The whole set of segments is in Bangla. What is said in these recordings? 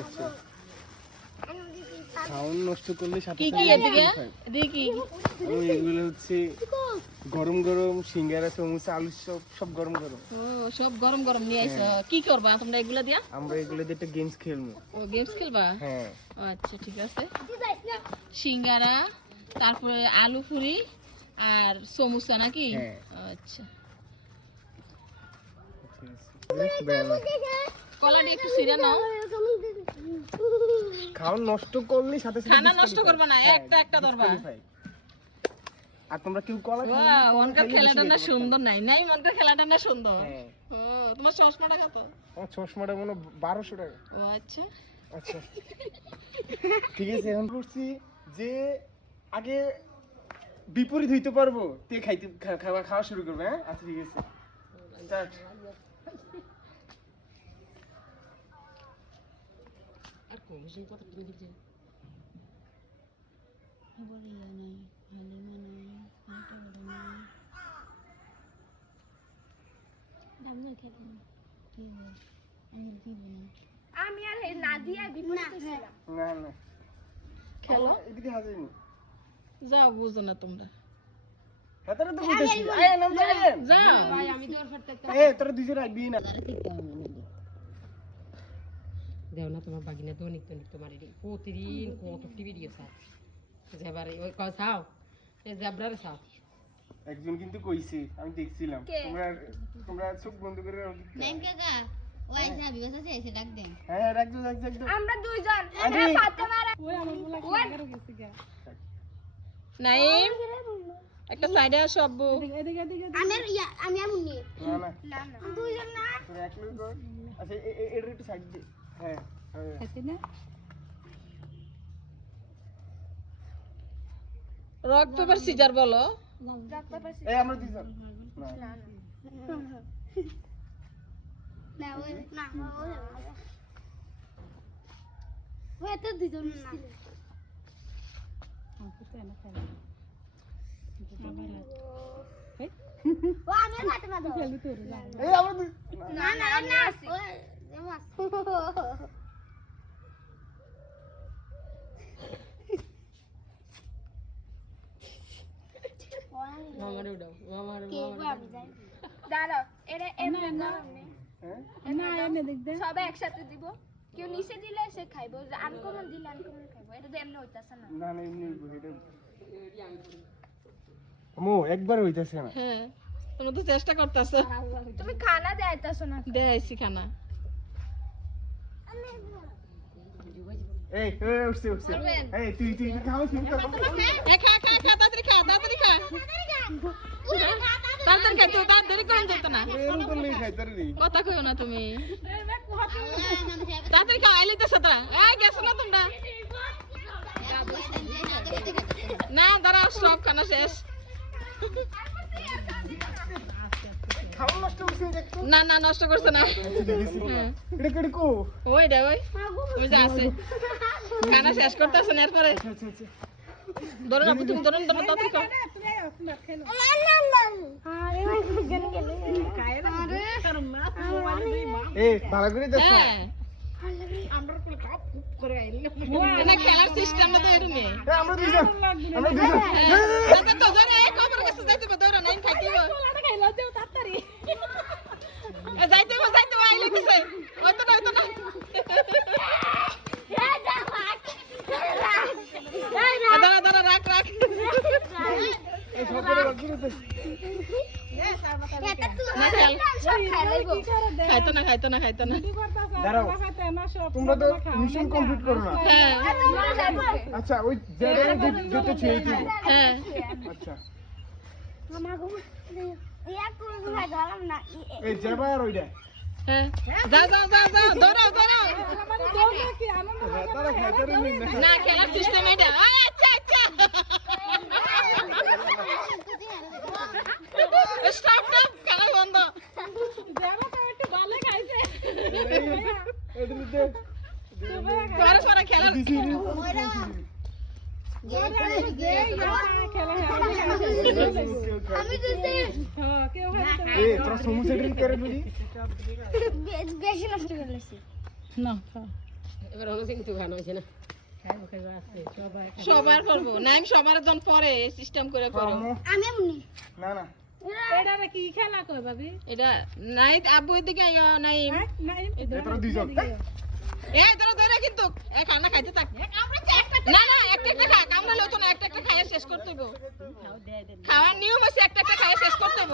আচ্ছা সাউন্ড নষ্ট করলে সাথে কি কি এদিকে দেখি এগুলো হচ্ছে গরম গরম সিঙ্গারা সমোসা আলু সব গরম গরম। ও সব গরম গরম নিয়ে আইছো কি করবা তোমরা এগুলা দিয়া? আমরা এগুলো দিয়ে একটা গেমস খেলবো। ও গেমস খেলবা? হ্যাঁ আচ্ছা ঠিক আছে। সিঙ্গারা তারপরে আলু পুরি আর সমোসা নাকি? আচ্ছা কলাটি একটু সিরা নাও। খাওয়া নষ্ট করলে সাথে সাথে খানা নষ্ট করবা না, একটা একটা ধরবা। আর তোমরা কেউ কলা খাও না? ওয়াও মনকার খেলাটা না সুন্দর নাই নাই মনকার খেলাটা না সুন্দর। হ্যাঁ ও তোমার চশমাটা কত? আমার চশমাটা মনে 1200 টাকা। ও আচ্ছা আচ্ছা ঠিক আছে এখন করছি যে আগে বিপরীত হইতে পারবো তে খাইতে খাওয়া শুরু করবে। হ্যাঁ আচ্ছা ঠিক আছে স্টার্ট। আর কোন সেই কথা কি দিছে বলে নাই ভালো মানে এটা বলে নাই দামনে খেলেন কি বল আমি কি বলি আমি আর না দিয়া বিপরীত ছিলাম না না খেলো এদিকে হাজিনি যাও বুঝো না তোমরা হাতারে তো বুঝতেছি আয় নাম যাবেন যাও ভাই আমি তোর ফাটতে এ তোরা দুইজন আইবি না দেও না তোমার বাগিনা তো নিত্য নিত্য মারি প্রতিদিন কত টিভি দিয়ে সাথ যেবারে ওই কয় চাও এই জেব্রারে সাথ একজন কিন্তু কইছে আমি দেখছিলাম তোমরা তোমরা চোখ বন্ধ করে নেন কাকা ওই যাবি বাসা এসে ডাক দেন। হ্যাঁ রাখো আমরা দুইজন আরে সাথে মারা ওই আমার বলা কি গেছে গা নাইম একটা সাইডে আসো আব্বু আমি আমুনি না না না দুইজন না তোরা এক মিনিট কর। আচ্ছা এর একটু সাইড দে। হ্যাঁ খাইতে না রক পেপার সিজার বলো এই আমরা দুইজন না না ওই না ওই তো দুইজন না ও আমি কাটে না দাও এই আমরা না না না ওই মাছ মামারে উড়াও মামারে কে আমি যাই দাঁড়াও এটা এমন না না এনে দেখ দে সবাই একসাথে দিব কেউ নিচে দিলে সে খাইবো আনকমন দিলে আনকমন খাইবো এটা তো এমনি হইতাছে না না না এমনি এটা মো একবার হইতাছে না। হ্যাঁ তোমরা তো চেষ্টা করতেছো তুমি খানা দেইতাছো না দেখাইছি খানা এই উঠছে এই তুই খাও শুরু কর। এ খা খা খা তাড়াতাড়ি খা তাড়াতাড়ি খা তাড়াতাড়ি খা তুই তাড়াতাড়ি কোন যেত না এরকম করলে খাইতারে নি কথা কইও না তুমি তাড়াতাড়ি খা আইলে তো সাতা এই গেছো না তোমরা না দাঁড়াও সব খানা শেষ খাওয়া নষ্ট করছিস একটু না না নষ্ট করছে না হ্যাঁ এটা কেটে কো ওই রে ওই যে আছে খানা শেষ করতেছেন এরপরে আচ্ছা ধরো না তুমি ধরো তোমার তাড়াতাড়ি খাও এই ভালো করে দেখ হ্যাঁ না খেলার সিস্টেমটা তো এরকমই আমরা দুইজন দাদা তো ধরে এই কবর কাছে যাইতে হবে ধরো নাই খাইতে হবে যাইতে হবে আইলে দিছে ওই তো না দাদা রাখ এই সবরে রাখবি রে না খেল খাইতো না দাঁড়াও তোমরা তো মিশন কমপ্লিট করো না। হ্যাঁ আচ্ছা ওই জায়গায় যেতে ছেড়ে দিও। হ্যাঁ আচ্ছা না এই যাবা আর ওইটা হ্যাঁ যাও ধরো হ্যাঁ তারা খাইতারে নি না খেলার সিস্টেম এটা আচ্ছা স্টপ খেলা বন্ধ এটা দে পরে খেলা দিছি আমি দিছি এই তোরা সমুদ্রে ড্রিঙ্ক করে বলি বেশি নষ্ট করে লেছি না খাও এবার হলো কিন্তু গান হয়েছে না খাইবো খাইবো আছে সবাই সবার করবো নাইম সবার জন পরে সিস্টেম করে করো আম্মু, আমি এমনি না না এটা কি খেলা কই ভাবি এটা নাই আব্বু এদিকে আইও নাইম নাই তোরা দুইজন এই তোরা ধরে কিন্তু এই খানা খাইতে থাক না না একটা একটা খা কামড়া লতো না একটা একটা খাইয়ে শেষ করতে হইব খাওয়ার নিয়ম আছে একটা একটা খাইয়ে শেষ করতে হইব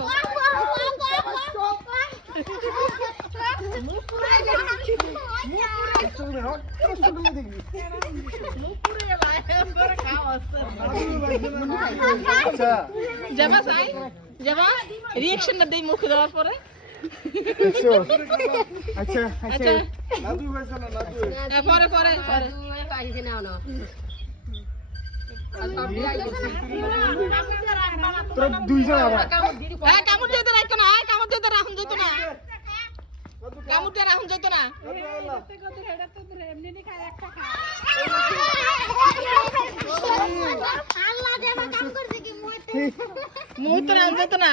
আচ্ছা যাবা সাই যাবা রিঅ্যাকশনটা দেই মুখ দেওয়ার পরে একশো। আচ্ছা আচ্ছা আচ্ছা পরে পরে পরে পাইছি না না আর সব বিলাই করছি তোরা দুইজন আবার এই কামড় দিতে রাখতো না এই কামড় দিতে রাখুন যেত না কামড় দিয়ে রাখুন যেত না এমনি নি খায় একটা খা আল্লাহ দেবা কাম করছে কি মুইতে মুখ তো রাখুন যেত না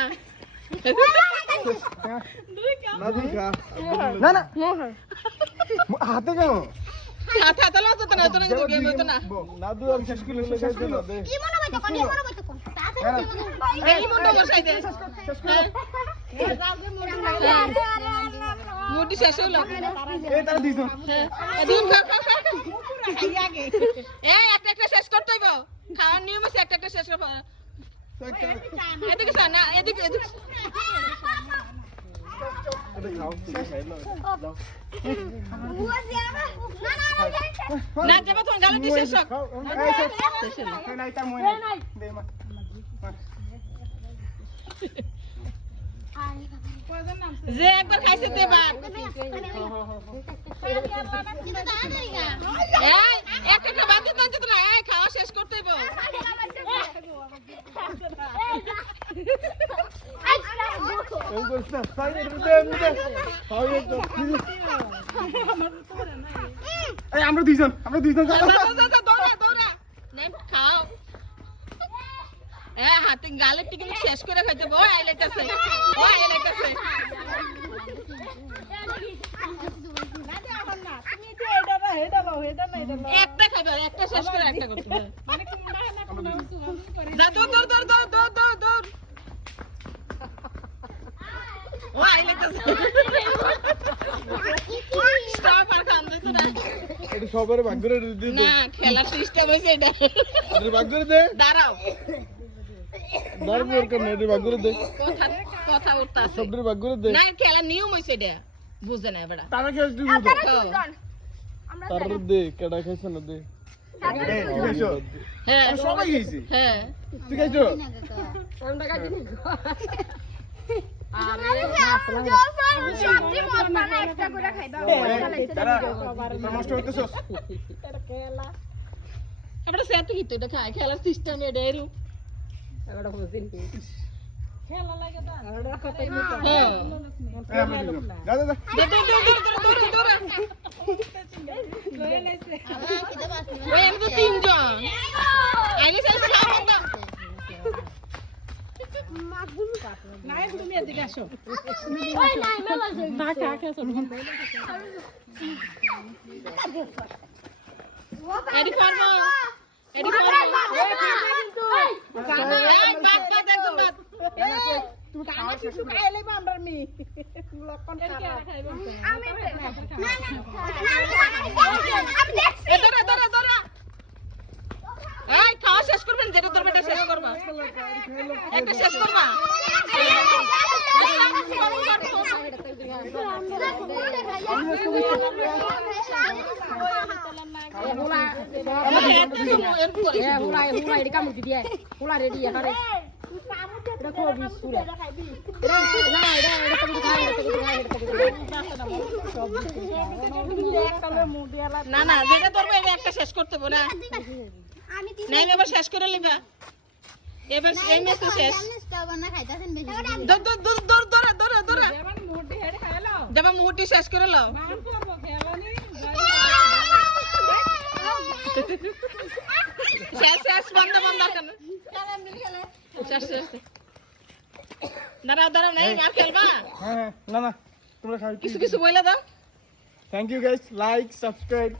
না না হাতে কেন হাতে হাতে লাগতো না তো না গেম হতো না নাদু আমি শেষ করে শেষ করে দে কি মনে হইতো কোন মনে হইতো কোন তাতে এই মুন্ড বসাই দে মুটি শেষ হলো এই তারা দুইজন দিন খা খা খা এই একটা একটা শেষ করতে হইব খাওয়ার নিয়ম আছে একটা একটা শেষ করব এদিকে স্যার না এদিকে এদিকে বুয়া যাবা না না না না যাবা তোমার গালে শেষ হোক নাই তার মই নাই দে মা যে একবার খাইছে তে বাদ এই একটা একটা বাদ দিতে হচ্ছে না এই খাওয়া শেষ করতে হইব এই করছ না সাইড দে দে হাই তো এই আমরা দুইজন দৌড়া দৌড়া নেম খাও এ হাতে গালে টিকে শেষ করে খাইতে ও আইলাইতাছে একটা খাবে একটা শেষ করে একটা করতে হবে যা দৌড় ও আইলাইতাছে স্টপ আর খান দিত না এটা সবার ভাগ করে দে না খেলার সিস্টেম হইছে এটা এটা ভাগ করে দে দাঁড়াও দরবার কেন এটা ভাগ করে দে কথা উঠতাছে সবদের ভাগ করে দে না খেলার নিয়ম হইছে এটা বুঝে না এবারে তারা কে দিব তো আমরা তার দে কেডা খাইছ না দে এই ঠিক আছে হ্যাঁ সবাই খাইছে হ্যাঁ ঠিক আছে আমরা কাটি নি সবজি মত বানা একটা করে খাইবা তারা নষ্ট হইতেছস এবারে সেট কি তো এটা খায় খেলার সিস্টেম এটা এরু আমরা বুঝিন খেলা লাগে তো আমরা কথাই মতো হ্যাঁ এই আমরা দুইজন যা যা দৌড়া লয়ে লাইছে ওই আমি তো তিনজন আইলে শেষ খাওয়া বন্ধ নাই তুমি এদিকে আসো ওই নাই মেলা যাই না খা খা সব এডি করবো এই বাদ একদম বাদ তুমি খাওয়া শেষ করে আমি না আমি দেখছি এ দৌড়া এই খাওয়া শেষ করবেন যেটা তোর বেটা শেষ করবা একটা শেষ করবা হুলা এডি কামড় দিয়ে হুলা রেডি এখানে দেখো বিসুরা না এটা তুমি খাই না যেটা তোর বেটা একটা শেষ করতে হবে না আমি নাই এবার শেষ করে লিবা এবার এই ম্যাচ তো শেষ না খাইতাছেন বেশি দৌড়া যেমন মোটি হেড খাইলো যাবা মুহূর্তে শেষ করে লও মান করব খেলানি শেষ বন্ধ কেন শেষ দাঁড়াও নাই আর খেলবা হ্যাঁ না তোমরা খাও কিছু বলে দাও thank you guys, like subscribe